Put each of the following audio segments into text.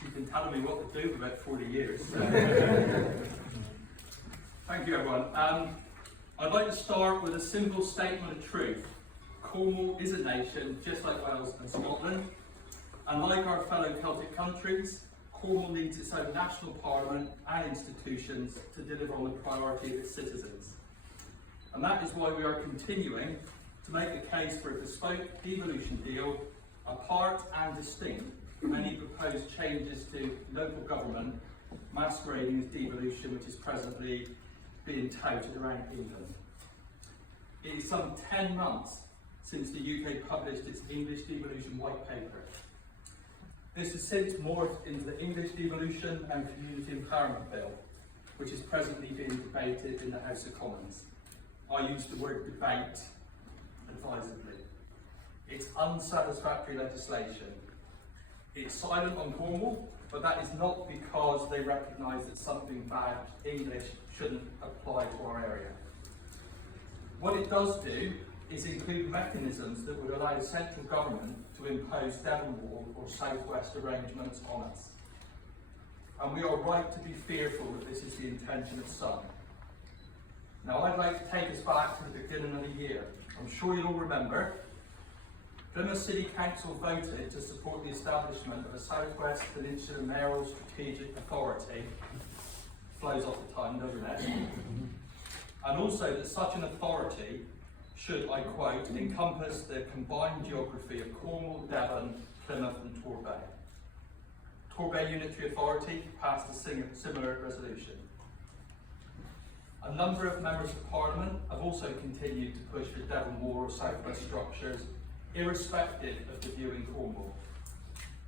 She's been telling me what to do for about 40 years. So. Thank you, everyone. I'd like to start with a simple statement of truth. Cornwall is a nation, just like Wales and Scotland. And like our fellow Celtic countries, Cornwall needs its own national parliament and institutions to deliver on the priority of its citizens. And that is why we are continuing to make the case for a bespoke devolution deal, apart and distinct from any proposed changes to local government masquerading as devolution, which is presently being touted around England. It is some 10 months since the UK published its English devolution white paper. This has since morphed into the English Devolution and Community Empowerment Bill, which is presently being debated in the House of Commons. I use the word debate advisedly. It's unsatisfactory legislation. It's silent on Cornwall, but that is not because they recognise that something bad English shouldn't apply to our area. What it does do is include mechanisms that would allow central government to impose Devon Wall or South West arrangements on us. And we are right to be fearful that this is the intention of some. Now I'd like to take us back to the beginning of the year. I'm sure you'll all remember, Plymouth City Council voted to support the establishment of a South West Peninsula Mayoral Strategic Authority. Flows off the tongue, doesn't it? And also that such an authority should, I quote, encompass the combined geography of Cornwall, Devon, Plymouth and Torbay. Torbay Unitary Authority passed a similar resolution. A number of members of Parliament have also continued to push for Devon Wall or South West structures, irrespective of the view in Cornwall.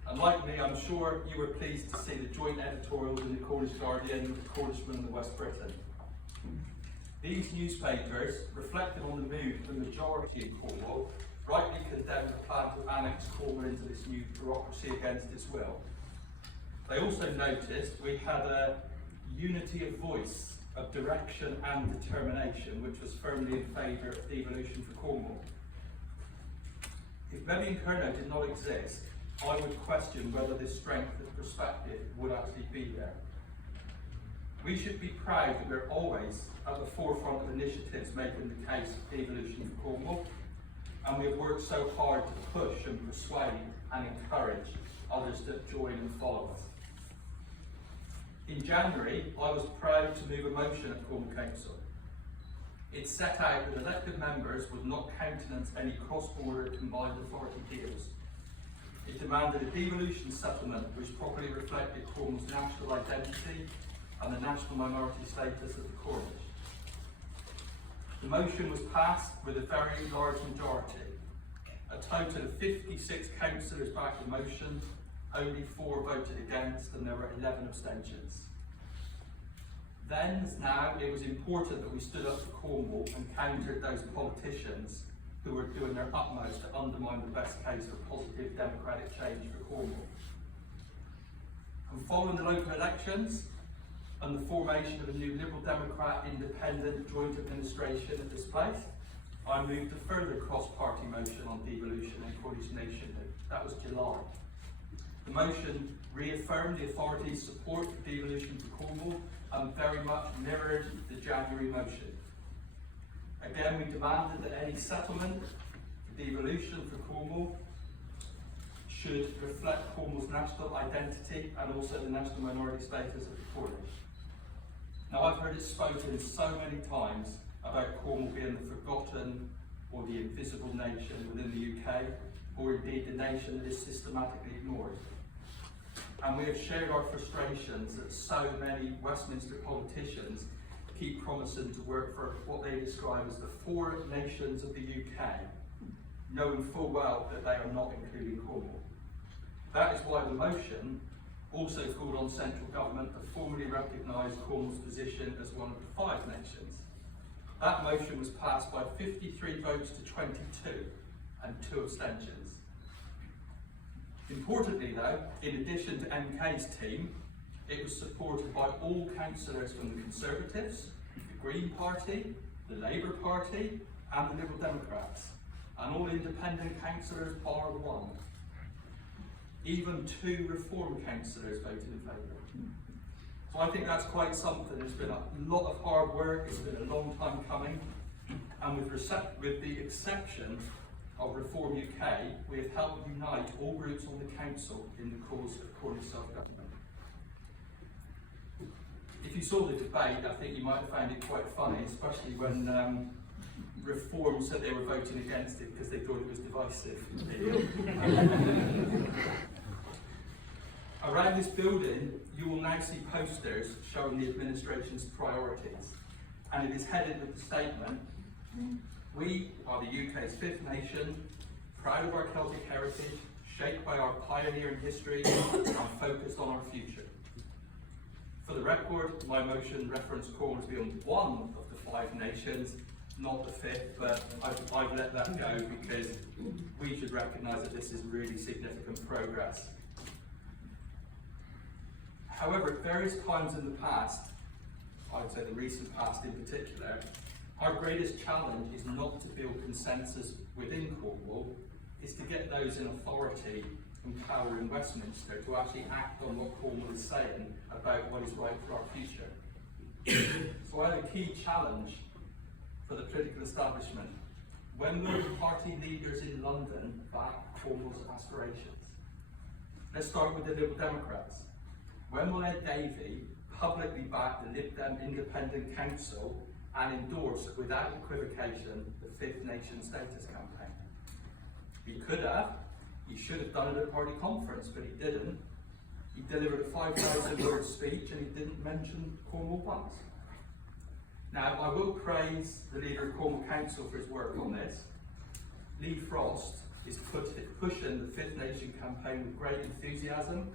And like me, I'm sure you were pleased to see the joint editorials in the Cornish Guardian, the Cornishman and the West Briton. These newspapers, reflecting on the mood of the majority in Cornwall, rightly condemned the plan to annex Cornwall into this new bureaucracy against its will. They also noticed we had a unity of voice, of direction and determination, which was firmly in favour of devolution for Cornwall. If Mebyon Kernow did not exist, I would question whether this strength of perspective would actually be there. We should be proud that we're always at the forefront of initiatives making the case for devolution for Cornwall, and we have worked so hard to push and persuade and encourage others to join and follow us. In January, I was proud to move a motion at Cornwall Council. It set out that elected members would not countenance any cross-border combined authority deals. It demanded a devolution settlement which properly reflected Cornwall's national identity and the national minority status of the Cornish. The motion was passed with a very large majority. A total of 56 councillors backed the motion, only 4 voted against, and there were 11 abstentions. Then, as now, it was important that we stood up for Cornwall and countered those politicians who were doing their utmost to undermine the best case for positive democratic change for Cornwall. And following the local elections and the formation of a new Liberal Democrat independent joint administration at this place, I moved a further cross-party motion on devolution and Cornish nationhood. That was July. The motion reaffirmed the authority's support for devolution for Cornwall and very much mirrored the January motion. Again, we demanded that any settlement for devolution for Cornwall should reflect Cornwall's national identity and also the national minority status of the Cornish. Now, I've heard it spoken so many times about Cornwall being the forgotten or the invisible nation within the UK, or indeed the nation that is systematically ignored. And we have shared our frustrations that so many Westminster politicians keep promising to work for what they describe as the 4 nations of the UK, knowing full well that they are not including Cornwall. That is why the motion also called on central government to formally recognise Cornwall's position as one of the 5 nations. That motion was passed by 53 votes to 22 and 2 abstentions. Importantly though, in addition to MK's team, it was supported by all councillors from the Conservatives, the Green Party, the Labour Party and the Liberal Democrats, and all independent councillors bar 1. Even 2 Reform councillors voted in favour. So I think that's quite something. There's been a lot of hard work, it's been a long time coming, and with the exception of Reform UK, we have helped unite all groups on the council in the cause of Cornish self-government. If you saw the debate, I think you might have found it quite funny, especially when Reform said they were voting against it because they thought it was divisive. Around this building, you will now see posters showing the administration's priorities, and it is headed with the statement, "We are the UK's 5th nation, proud of our Celtic heritage, shaped by our pioneering history, and focused on our future." For the record, my motion referenced Cornwall to be on one of the 5 nations, not the 5th, but I've let that go because we should recognise that this is really significant progress. However, at various times in the past, I would say the recent past in particular, our greatest challenge is not to build consensus within Cornwall, it's to get those in authority and power in Westminster to actually act on what Cornwall is saying about what is right for our future. So I have a key challenge for the political establishment. When will the party leaders in London back Cornwall's aspirations? Let's start with the Liberal Democrats. When will Ed Davey publicly back the Lib Dem Independent Council and endorse, without equivocation, the 5th Nation status campaign? He could have, he should have done it at a party conference, but he didn't. He delivered a 5,000-word speech and he didn't mention Cornwall once. Now, I will praise the leader of Cornwall Council for his work on this. Lee Frost is pushing the 5th Nation campaign with great enthusiasm,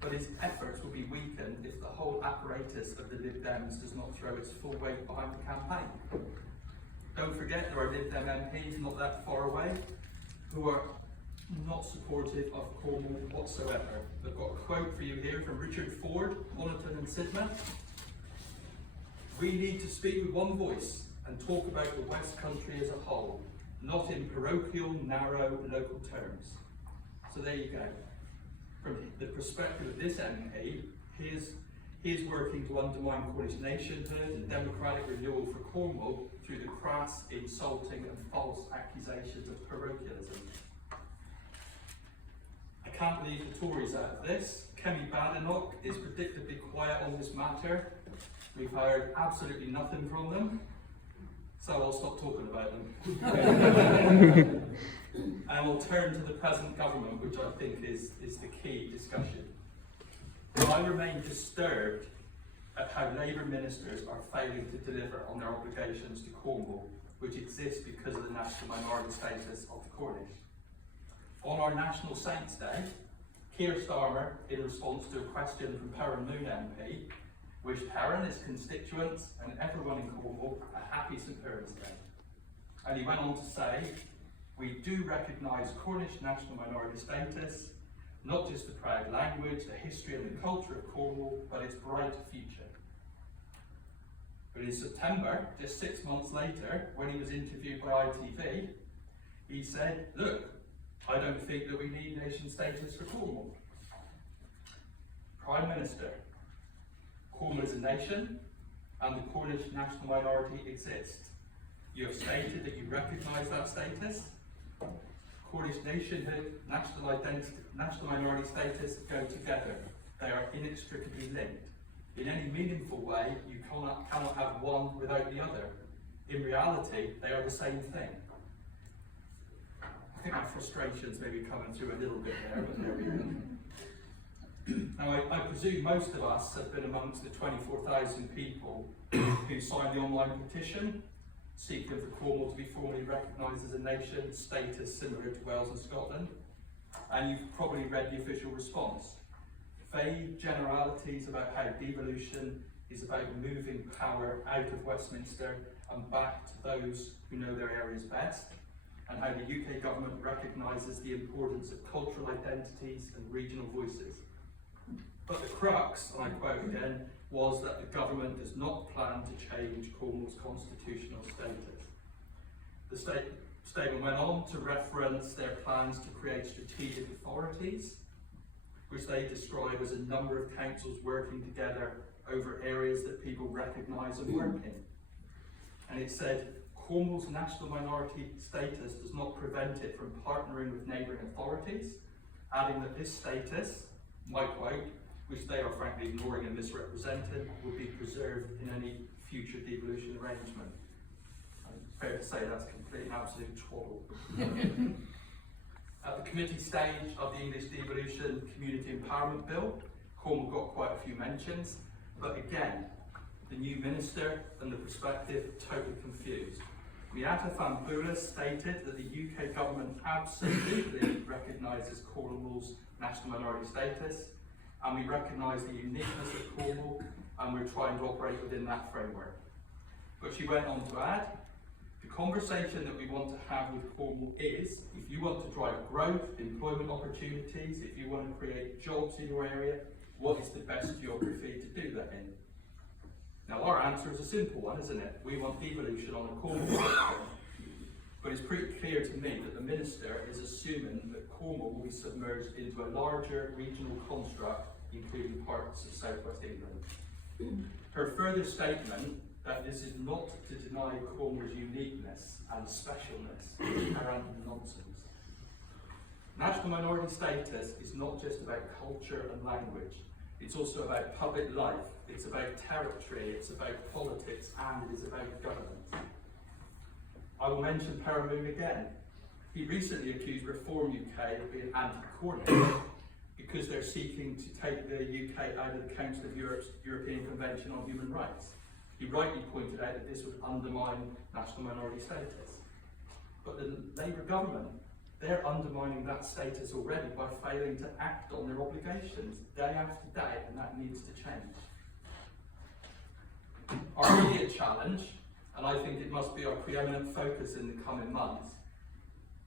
but his efforts will be weakened if the whole apparatus of the Lib Dems does not throw its full weight behind the campaign. Don't forget there are Lib Dem MPs not that far away who are not supportive of Cornwall whatsoever. I've got a quote for you here from Richard Ford, Honiton and Sidmouth. "We need to speak with one voice and talk about the West Country as a whole, not in parochial, narrow, local terms." So there you go. From the perspective of this MP, he is working to undermine Cornish nationhood and democratic renewal for Cornwall through the crass, insulting and false accusations of parochialism. I can't leave the Tories out of this. Kemi Badenoch is predictably quiet on this matter. We've heard absolutely nothing from them, so I'll stop talking about them. And we'll turn to the present government, which I think is the key discussion. I remain disturbed at how Labour ministers are failing to deliver on their obligations to Cornwall, which exist because of the national minority status of the Cornish. On our National Saints' Day, Keir Starmer, in response to a question from Perrin Moon MP, wished Perrin, his constituents and everyone in Cornwall a happy St Piran's Day. And he went on to say, "We do recognise Cornish national minority status, not just the proud language, the history and the culture of Cornwall, but its bright future." But in September, just 6 months later, when he was interviewed by ITV, he said, "Look, I don't think that we need nation status for Cornwall." Prime Minister, Cornwall is a nation, and the Cornish national minority exists. You have stated that you recognise that status. Cornish nationhood, national identity, national minority status go together. They are inextricably linked. In any meaningful way, you cannot have one without the other. In reality, they are the same thing. I think my frustrations may be coming through a little bit there, but there we go. Now, I presume most of us have been amongst the 24,000 people who signed the online petition seeking for Cornwall to be formally recognised as a nation, status similar to Wales and Scotland, and you've probably read the official response. Vague generalities about how devolution is about moving power out of Westminster and back to those who know their areas best, and how the UK government recognises the importance of cultural identities and regional voices. But the crux, and I quote again, was that the government does not plan to change Cornwall's constitutional status. The statement went on to reference their plans to create strategic authorities, which they describe as a number of councils working together over areas that people recognise and work in. And it said, Cornwall's national minority status does not prevent it from partnering with neighbouring authorities, adding that this status, my quote, which they are frankly ignoring and misrepresenting, will be preserved in any future devolution arrangement. Fair to say that's complete and absolute twaddle. At the committee stage of the English Devolution Community Empowerment Bill, Cornwall got quite a few mentions, but again, the new minister and the prospective totally confused. Miata Fambulas stated that the UK government absolutely recognises Cornwall's national minority status, and we recognise the uniqueness of Cornwall, and we're trying to operate within that framework. But she went on to add, the conversation that we want to have with Cornwall is, if you want to drive growth, employment opportunities, if you want to create jobs in your area, what is the best geography to do that in? Now our answer is a simple one, isn't it? We want devolution on the Cornwall sector. But it's pretty clear to me that the Minister is assuming that Cornwall will be submerged into a larger regional construct, including parts of South West England. Her further statement that this is not to deny Cornwall's uniqueness and specialness are nonsense. National minority status is not just about culture and language. It's also about public life, it's about territory, it's about politics, and it is about government. I will mention Paramoon again. He recently accused Reform UK of being anti-Cornish because they're seeking to take the UK out of the Council of Europe's European Convention on Human Rights. He rightly pointed out that this would undermine national minority status. But the Labour government, they're undermining that status already by failing to act on their obligations day after day, and that needs to change. Our immediate challenge, and I think it must be our preeminent focus in the coming months,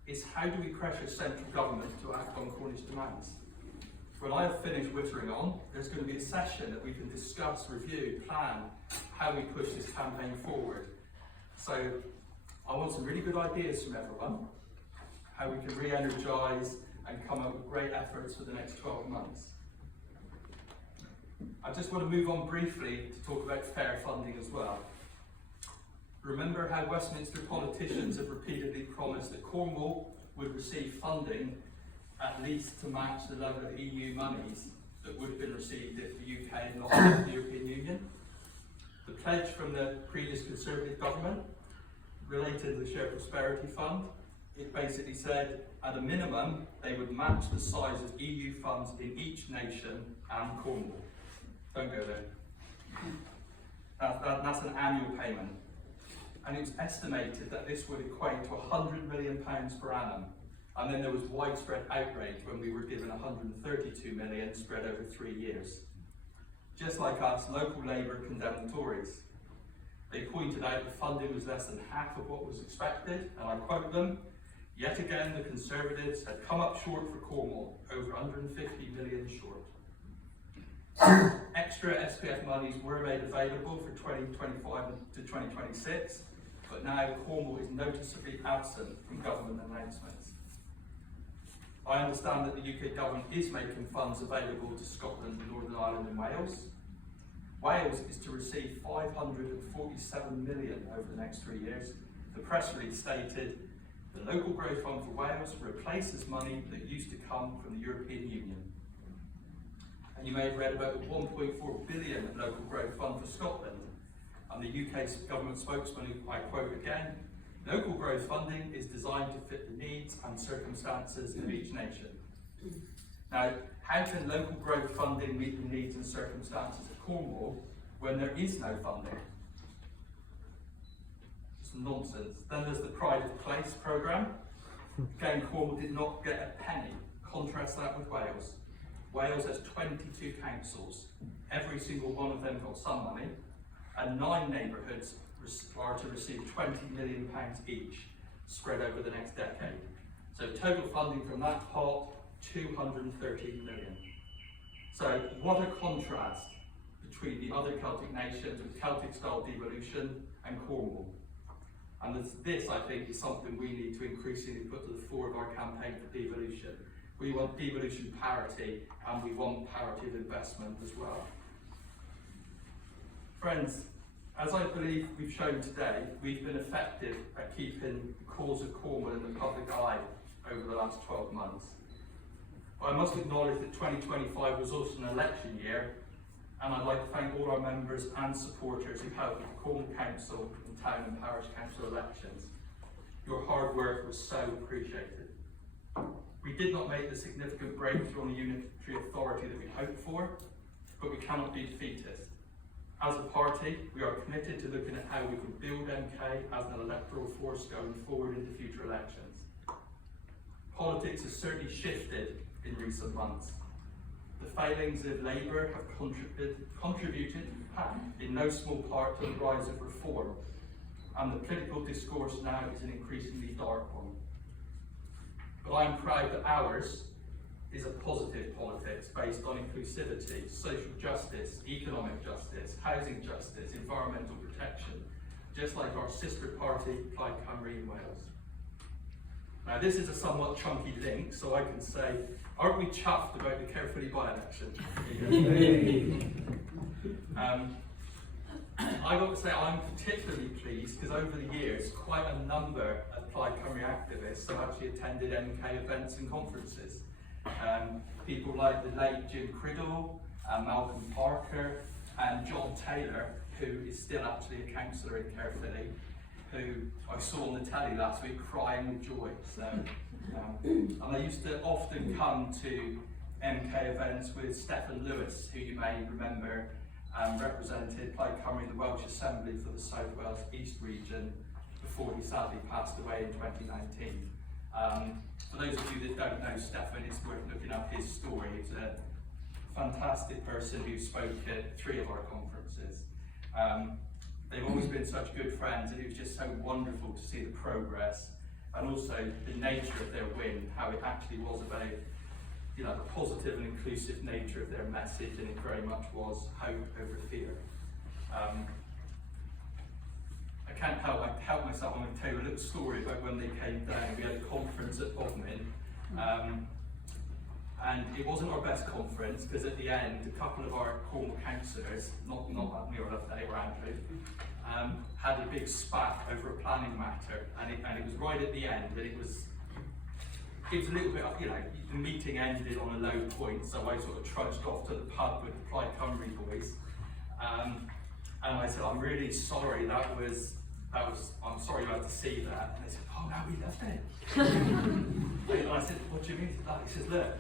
is how do we pressure central government to act on Cornish demands? When I have finished wittering on, there's going to be a session that we can discuss, review, plan how we push this campaign forward. So I want some really good ideas from everyone, how we can re-energise and come up with great efforts for the next 12 months. I just want to move on briefly to talk about fair funding as well. Remember how Westminster politicians have repeatedly promised that Cornwall would receive funding at least to match the level of EU monies that would have been received if the UK had not left the European Union. The pledge from the previous Conservative government related to the Shared Prosperity Fund, it basically said at a minimum they would match the size of EU funds in each nation and Cornwall. Don't go there. That's an annual payment. And it was estimated that this would equate to £100 million per annum. And then there was widespread outrage when we were given 132 million spread over 3 years. Just like us, local Labour condemned the Tories. They pointed out the funding was less than half of what was expected, and I quote them, yet again the Conservatives had come up short for Cornwall, over 150 million short. Extra SPF monies were made available for 2025 to 2026, but now Cornwall is noticeably absent from government announcements. I understand that the UK government is making funds available to Scotland, Northern Ireland and Wales. Wales is to receive 547 million over the next 3 years. The press release stated, the Local Growth Fund for Wales replaces money that used to come from the European Union. And you may have read about the 1.4 billion Local Growth Fund for Scotland. And the UK government spokesman, who I quote again, local growth funding is designed to fit the needs and circumstances of each nation. Now, how can local growth funding meet the needs and circumstances of Cornwall when there is no funding? It's nonsense. Then there's the Pride of Place programme. Again, Cornwall did not get a penny. Contrast that with Wales. Wales has 22 councils. Every single one of them got some money, and 9 neighbourhoods are to receive £20 million each, spread over the next decade. So total funding from that pot, 213 million. So what a contrast between the other Celtic nations with Celtic-style devolution and Cornwall. And this, I think, is something we need to increasingly put to the fore of our campaign for devolution. We want devolution parity, and we want parity of investment as well. Friends, as I believe we've shown today, we've been effective at keeping the cause of Cornwall in the public eye over the last 12 months. But I must acknowledge that 2025 was also an election year, and I'd like to thank all our members and supporters who helped with the Cornwall Council and Town and Parish Council elections. Your hard work was so appreciated. We did not make the significant breakthrough on the unitary authority that we hoped for, but we cannot be defeatist. As a party, we are committed to looking at how we can build MK as an electoral force going forward into future elections. Politics has certainly shifted in recent months. The failings of Labour have contributed in no small part to the rise of reform, and the political discourse now is an increasingly dark one. But I am proud that ours is a positive politics based on inclusivity, social justice, economic justice, housing justice, environmental protection, just like our sister party, Plaid Cymru in Wales. Now this is a somewhat chunky link, so I can say, aren't we chuffed about the carefully by-election? I got to say I'm particularly pleased because over the years, quite a number of Plaid Cymru activists have actually attended MK events and conferences. People like the late Jim Criddle, Malcolm Parker, and John Taylor, who is still actually a councillor in Caerphilly, who I saw on the telly last week crying with joy. So, and I used to often come to MK events with Stephen Lewis, who you may remember represented Plaid Cymru in the Welsh Assembly for the South Wales East region before he sadly passed away in 2019. For those of you that don't know Stefan, it's worth looking up his story. He's a fantastic person who spoke at 3 of our conferences. They've always been such good friends, and it was just so wonderful to see the progress and also the nature of their win, how it actually was about, you know, the positive and inclusive nature of their message, and it very much was hope over fear. I can't help myself. I'm going to tell you a little story about when they came down. We had a conference at Bodmin, and it wasn't our best conference because at the end, a couple of our Cornwall councillors, not Mira, they were Andrew, had a big spat over a planning matter, and it was right at the end, and it was a little bit, you know, the meeting ended on a low point, so I sort of trudged off to the pub with the Plaid Cymru boys, and I said, I'm really sorry, I'm sorry you had to see that. And they said, oh no, we loved it. And I said, what do you mean? He says, look,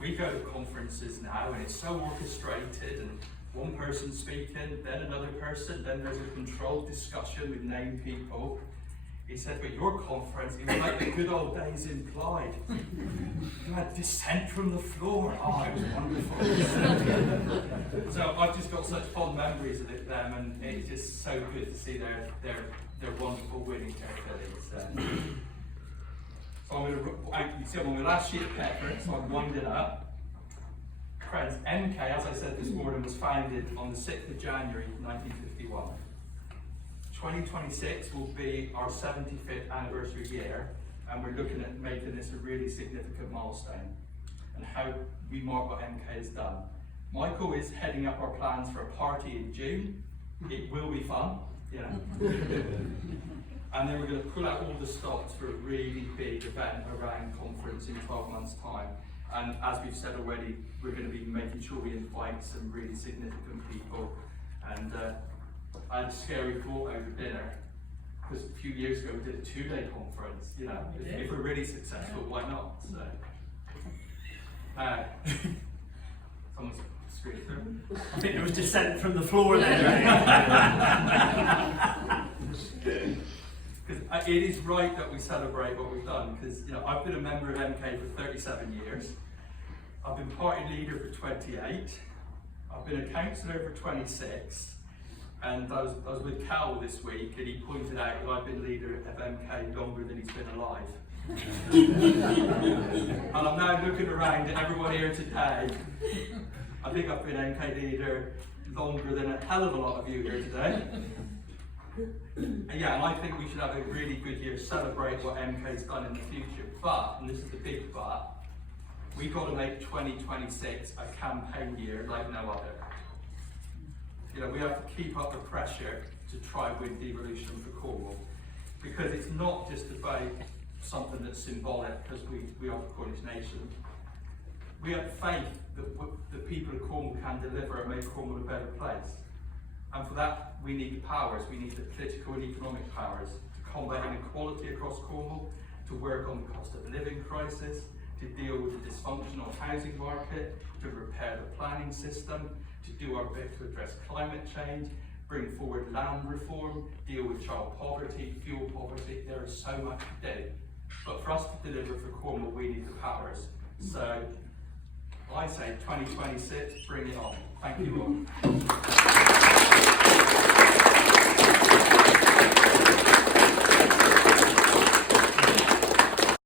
we go to conferences now and it's so orchestrated, and one person speaking, then another person, then there's a controlled discussion with named people. He said, but your conference, it was like the good old days in Clyde. You had dissent from the floor. Oh, it was wonderful. So I've just got such fond memories of them, and it's just so good to see their wonderful winning Caerphilly. So I'm on my last sheet of paper, so I'm winding up. Friends, MK, as I said this morning, was founded on the 6th of January 1951. 2026 will be our 75th anniversary year, and we're looking at making this a really significant milestone and how we mark what MK has done. Michael is heading up our plans for a party in June. It will be fun, you know. And then we're going to pull out all the stops for a really big event around conference in 12 months' time. And as we've said already, we're going to be making sure we invite some really significant people. And I had a scary thought over dinner, because a few years ago we did a 2-day conference. You know, if we're really successful, why not? So, someone's screaming through. I think there was dissent from the floor there. Because it is right that we celebrate what we've done. Because you know, I've been a member of MK for 37 years. I've been party leader for 28. I've been a councillor for 26. And I was with Cal this week, and he pointed out that I've been leader of MK longer than he's been alive. And I'm now looking around at everyone here today. I think I've been MK leader longer than a hell of a lot of you here today. And yeah, and I think we should have a really good year, celebrate what MK's done in the future. But, and this is the big but, We've got to make 2026 a campaign year like no other. You know, we have to keep up the pressure to try and win devolution for Cornwall, because it's not just about something that's symbolic because we are the Cornish nation. We have faith that the people of Cornwall can deliver and make Cornwall a better place. And for that, we need the powers. We need the political and economic powers to combat inequality across Cornwall, to work on the cost of living crisis, to deal with the dysfunctional housing market, to repair the planning system, to do our bit to address climate change, bring forward land reform, deal with child poverty, fuel poverty. There is so much to do. But for us to deliver for Cornwall, we need the powers. So I say 2026, bring it on. Thank you all.